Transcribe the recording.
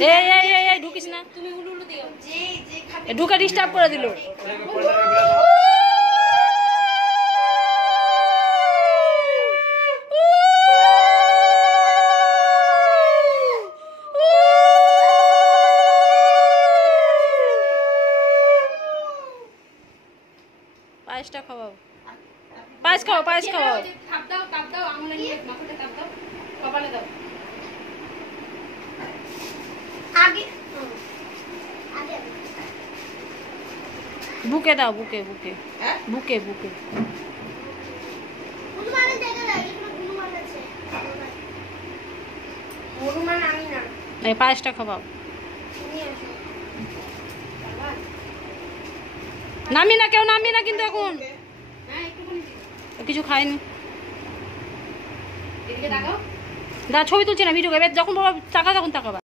এই ঢুকিস না, তুমি উলুলু দিও, যে ঢুকে ডিস্টার্ব করে দিল। পায়েসটা খাওয়াও, পায়েস খাও, পায়েস খাও। তাপ দাও, তাপ দাও, আঙুলে নিয়ে মাথাতে তাপ দাও, কপালে দাও। আগে আগে বুকে দাও, বুকে বুকে, হ্যাঁ বুকে বুকে। হনুমানের জায়গা দাও, এখানে হনুমান আছে। হনুমান আমি না, এই পায়েসটা খাওয়াও। নিয়ে আসো। নামি না, কেউ নামি না কিন্তু এখন। হ্যাঁ একটু কিছু খাইনি। এদিকে তাকাও, দা ছবি তুলছি না, ভিডিও যখন বাবা টাকা তখন তাকাবা।